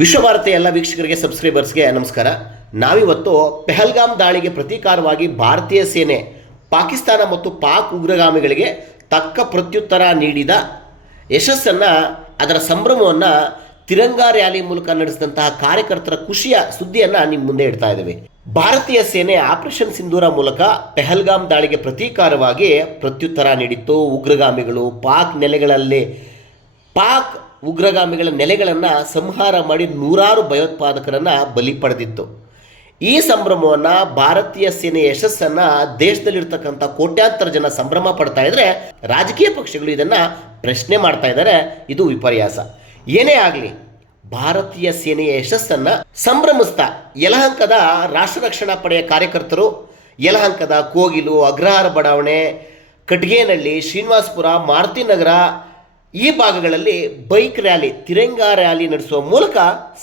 ವಿಶ್ವಭಾರತಿ ಎಲ್ಲ ವೀಕ್ಷಕರಿಗೆ ಸಬ್ಸ್ಕ್ರೈಬರ್ಸ್ಗೆ ನಮಸ್ಕಾರ. ನಾವಿವತ್ತು ಪೆಹಲ್ಗಾಮ್ ದಾಳಿಗೆ ಪ್ರತೀಕಾರವಾಗಿ ಭಾರತೀಯ ಸೇನೆ, ಪಾಕಿಸ್ತಾನ ಮತ್ತು ಪಾಕ್ ಉಗ್ರಗಾಮಿಗಳಿಗೆ ತಕ್ಕ ಪ್ರತ್ಯುತ್ತರ ನೀಡಿದ ಯಶಸ್ಸನ್ನು, ಅದರ ಸಂಭ್ರಮವನ್ನು ತಿರಂಗಾ ರ್ಯಾಲಿ ಮೂಲಕ ನಡೆಸಿದಂತಹ ಕಾರ್ಯಕರ್ತರ ಖುಷಿಯ ಸುದ್ದಿಯನ್ನು ನಿಮ್ಮ ಮುಂದೆ ಇಡ್ತಾ ಇದ್ದೇವೆ. ಭಾರತೀಯ ಸೇನೆ ಆಪರೇಷನ್ ಸಿಂಧೂರ ಮೂಲಕ ಪೆಹಲ್ಗಾಮ್ ದಾಳಿಗೆ ಪ್ರತೀಕಾರವಾಗಿ ಪ್ರತ್ಯುತ್ತರ ನೀಡಿತ್ತು. ಉಗ್ರಗಾಮಿಗಳು ಪಾಕ್ ನೆಲೆಗಳಲ್ಲಿ ಪಾಕ್ ಉಗ್ರಗಾಮಿಗಳ ನೆಲೆಗಳನ್ನು ಸಂಹಾರ ಮಾಡಿ ನೂರಾರು ಭಯೋತ್ಪಾದಕರನ್ನು ಬಲಿ ಪಡೆದಿತ್ತು. ಈ ಸಂಭ್ರಮವನ್ನು ಭಾರತೀಯ ಸೇನೆ ಯಶಸ್ಸನ್ನು ದೇಶದಲ್ಲಿರ್ತಕ್ಕಂಥ ಕೋಟ್ಯಾಂತರ ಜನ ಸಂಭ್ರಮ ಪಡ್ತಾ ಇದ್ರೆ ರಾಜಕೀಯ ಪಕ್ಷಗಳು ಇದನ್ನು ಪ್ರಶ್ನೆ ಮಾಡ್ತಾ ಇದ್ದಾರೆ ಇದು ವಿಪರ್ಯಾಸ. ಏನೇ ಆಗಲಿ, ಭಾರತೀಯ ಸೇನೆಯ ಯಶಸ್ಸನ್ನು ಸಂಭ್ರಮಿಸ್ತಾ ಯಲಹಂಕದ ರಾಷ್ಟ್ರ ರಕ್ಷಣಾ ಪಡೆಯ ಕಾರ್ಯಕರ್ತರು, ಯಲಹಂಕದ ಕೋಗಿಲು, ಅಗ್ರಹಾರ ಬಡಾವಣೆ, ಕಟ್ಗೇನಹಳ್ಳಿ, ಶ್ರೀನಿವಾಸಪುರ ಮಾರುತಿನಗರ ಈ ಭಾಗಗಳಲ್ಲಿ ಬೈಕ್ ರ್ಯಾಲಿ, ತಿರಂಗಾ ರ್ಯಾಲಿ ನಡೆಸುವ ಮೂಲಕ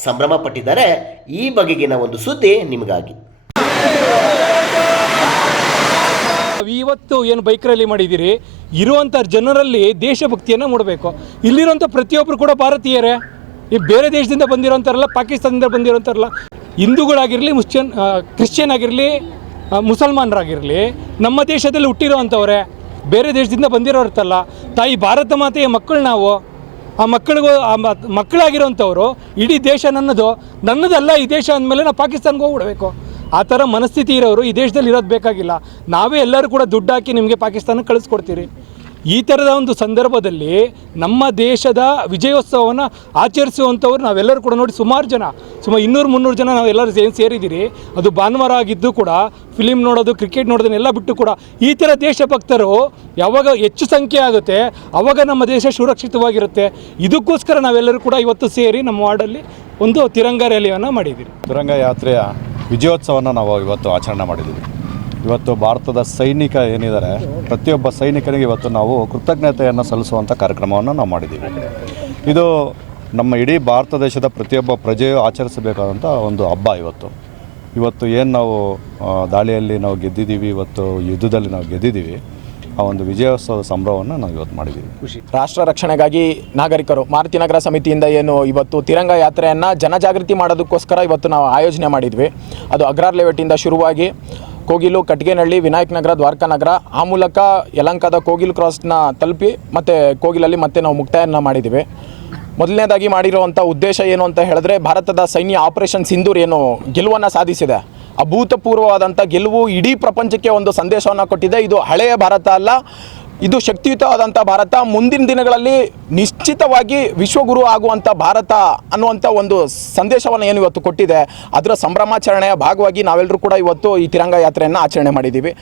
ಸಂಭ್ರಮ ಪಟ್ಟಿದ್ದಾರೆ. ಈ ಬಗೆಗಿನ ಒಂದು ಸುದ್ದಿ ನಿಮಗಾಗಿ. ಇವತ್ತು ಏನು ಬೈಕ್ ರ್ಯಾಲಿ ಮಾಡಿದ್ದೀರಿ? ಇರುವಂಥ ಜನರಲ್ಲಿ ದೇಶಭಕ್ತಿಯನ್ನು ಮೂಡಬೇಕು. ಇಲ್ಲಿರುವಂಥ ಪ್ರತಿಯೊಬ್ಬರು ಕೂಡ ಭಾರತೀಯರೇ. ಈ ಬೇರೆ ದೇಶದಿಂದ ಬಂದಿರೋಂಥರಲ್ಲ ಪಾಕಿಸ್ತಾನದಿಂದ ಬಂದಿರೋಂಥರಲ್ಲ ಹಿಂದೂಗಳಾಗಿರಲಿ, ಮುಸ್ಲಿಂ ಕ್ರಿಶ್ಚಿಯನ್ ಆಗಿರಲಿ ಮುಸಲ್ಮಾನರಾಗಿರಲಿ, ನಮ್ಮ ದೇಶದಲ್ಲಿ ಹುಟ್ಟಿರೋವಂಥವ್ರೆ ಬೇರೆ ದೇಶದಿಂದ ಬಂದಿರೋ ಇರ್ತಲ್ಲ ತಾಯಿ ಭಾರತ ಮಾತೆಯ ಮಕ್ಕಳು ನಾವು, ಆ ಮಕ್ಕಳಿಗೂ, ಆ ಮಕ್ಕಳಾಗಿರೋಂಥವ್ರು, ಇಡೀ ದೇಶ ನನ್ನದು, ನನ್ನದಲ್ಲ, ಈ ದೇಶ ಅಂದಮೇಲೆ ನಾವು ಪಾಕಿಸ್ತಾನ್ಗೆ ಹೋಗ್ಬಿಡ್ಬೇಕು. ಆ ಥರ ಮನಸ್ಥಿತಿ ಇರೋರು ಈ ದೇಶದಲ್ಲಿ ಇರೋದು ಬೇಕಾಗಿಲ್ಲ. ನಾವೇ ಎಲ್ಲರೂ ಕೂಡ ದುಡ್ಡು ಹಾಕಿ ನಿಮಗೆ ಪಾಕಿಸ್ತಾನಕ್ಕೆ ಕಳಿಸ್ಕೊಡ್ತೀರಿ. ಈ ಥರದ ಒಂದು ಸಂದರ್ಭದಲ್ಲಿ ನಮ್ಮ ದೇಶದ ವಿಜಯೋತ್ಸವವನ್ನು ಆಚರಿಸುವಂಥವ್ರು ನಾವೆಲ್ಲರೂ ಕೂಡ ನೋಡಿ ಸುಮಾರು ಜನ, ಸುಮಾರು ಇನ್ನೂರು ಮುನ್ನೂರು ಜನ ನಾವೆಲ್ಲರೂ ಸೇರಿದ್ದೀರಿ. ಅದು ಭಾನುವಾರ ಆಗಿದ್ದು ಕೂಡ ಫಿಲಿಮ್ ನೋಡೋದು ಕ್ರಿಕೆಟ್ ನೋಡೋದನ್ನೆಲ್ಲ ಬಿಟ್ಟು ಕೂಡ ಈ ಥರ ದೇಶಭಕ್ತರು ಯಾವಾಗ ಹೆಚ್ಚು ಸಂಖ್ಯೆ ಆಗುತ್ತೆ ಆವಾಗ ನಮ್ಮ ದೇಶ ಸುರಕ್ಷಿತವಾಗಿರುತ್ತೆ. ಇದಕ್ಕೋಸ್ಕರ ನಾವೆಲ್ಲರೂ ಕೂಡ ಇವತ್ತು ಸೇರಿ ನಮ್ಮ ವಾರ್ಡಲ್ಲಿ ಒಂದು ತಿರಂಗ ರ್ಯಾಲಿಯನ್ನು ಮಾಡಿದ್ದೀರಿ. ತಿರಂಗ ಯಾತ್ರೆಯ ವಿಜಯೋತ್ಸವನ ನಾವು ಇವತ್ತು ಆಚರಣೆ ಮಾಡಿದ್ದೀವಿ. ಇವತ್ತು ಭಾರತದ ಸೈನಿಕ ಏನಿದ್ದಾರೆ, ಪ್ರತಿಯೊಬ್ಬ ಸೈನಿಕನಿಗೆ ಇವತ್ತು ನಾವು ಕೃತಜ್ಞತೆಯನ್ನು ಸಲ್ಲಿಸುವಂಥ ಕಾರ್ಯಕ್ರಮವನ್ನು ನಾವು ಮಾಡಿದ್ದೀವಿ. ಇದು ನಮ್ಮ ಇಡೀ ಭಾರತ ದೇಶದ ಪ್ರತಿಯೊಬ್ಬ ಪ್ರಜೆಯು ಆಚರಿಸಬೇಕಾದಂಥ ಒಂದು ಹಬ್ಬ ಇವತ್ತು. ಇವತ್ತು ಏನು ನಾವು ದಾಳಿಯಲ್ಲಿ ನಾವು ಗೆದ್ದಿದ್ದೀವಿ, ಇವತ್ತು ಯುದ್ಧದಲ್ಲಿ ನಾವು ಗೆದ್ದಿದ್ದೀವಿ, ಆ ಒಂದು ವಿಜಯೋತ್ಸವದ ಸಂಭ್ರಮವನ್ನು ನಾವು ಇವತ್ತು ಮಾಡಿದ್ದೀವಿ. ರಾಷ್ಟ್ರ ರಕ್ಷಣೆಗಾಗಿ ನಾಗರಿಕರು, ಮಾರುತಿ ನಗರ ಸಮಿತಿಯಿಂದ ಏನು ಇವತ್ತು ತಿರಂಗ ಯಾತ್ರೆಯನ್ನು ಜನಜಾಗೃತಿ ಮಾಡೋದಕ್ಕೋಸ್ಕರ ಇವತ್ತು ನಾವು ಆಯೋಜನೆ ಮಾಡಿದ್ವಿ. ಅದು ಅಗ್ರಾರ್ ಲೇಔಟಿಂದ ಶುರುವಾಗಿ ಕೋಗಿಲು ಕಟ್ಟಿಗೆನಹಳ್ಳಿ ವಿನಾಯಕ್ ನಗರ, ದ್ವಾರಕಾ ನಗರ, ಆ ಮೂಲಕ ಯಲಂಕದ ಕೋಗಿಲು ಕ್ರಾಸ್ನ ತಲುಪಿ ಮತ್ತು ಕೋಗಿಲಲ್ಲಿ ಮತ್ತೆ ನಾವು ಮುಕ್ತಾಯನ ಮಾಡಿದ್ದೀವಿ ಮೊದಲನೇದಾಗಿ ಮಾಡಿರುವಂಥ ಉದ್ದೇಶ ಏನು ಅಂತ ಹೇಳಿದ್ರೆ, ಭಾರತದ ಸೈನ್ಯ ಆಪರೇಷನ್ ಸಿಂಧೂರ್ ಏನು ಗೆಲುವನ್ನು ಸಾಧಿಸಿದೆ. ಅಭೂತಪೂರ್ವವಾದಂಥ ಗೆಲುವು ಇಡೀ ಪ್ರಪಂಚಕ್ಕೆ ಒಂದು ಸಂದೇಶವನ್ನು ಕೊಟ್ಟಿದೆ. ಇದು ಹಳೆಯ ಭಾರತ ಅಲ್ಲ ಇದು ಶಕ್ತಿಯುತವಾದಂಥ ಭಾರತ. ಮುಂದಿನ ದಿನಗಳಲ್ಲಿ ನಿಶ್ಚಿತವಾಗಿ ವಿಶ್ವಗುರು ಆಗುವಂಥ ಭಾರತ ಅನ್ನುವಂಥ ಒಂದು ಸಂದೇಶವನ್ನು ಏನು ಇವತ್ತು ಕೊಟ್ಟಿದೆ. ಅದರ ಸಂಭ್ರಮಾಚರಣೆಯ ಭಾಗವಾಗಿ ನಾವೆಲ್ಲರೂ ಕೂಡ ಇವತ್ತು ಈ ತಿರಂಗ ಯಾತ್ರೆಯನ್ನು ಆಚರಣೆ ಮಾಡಿದ್ದೀವಿ.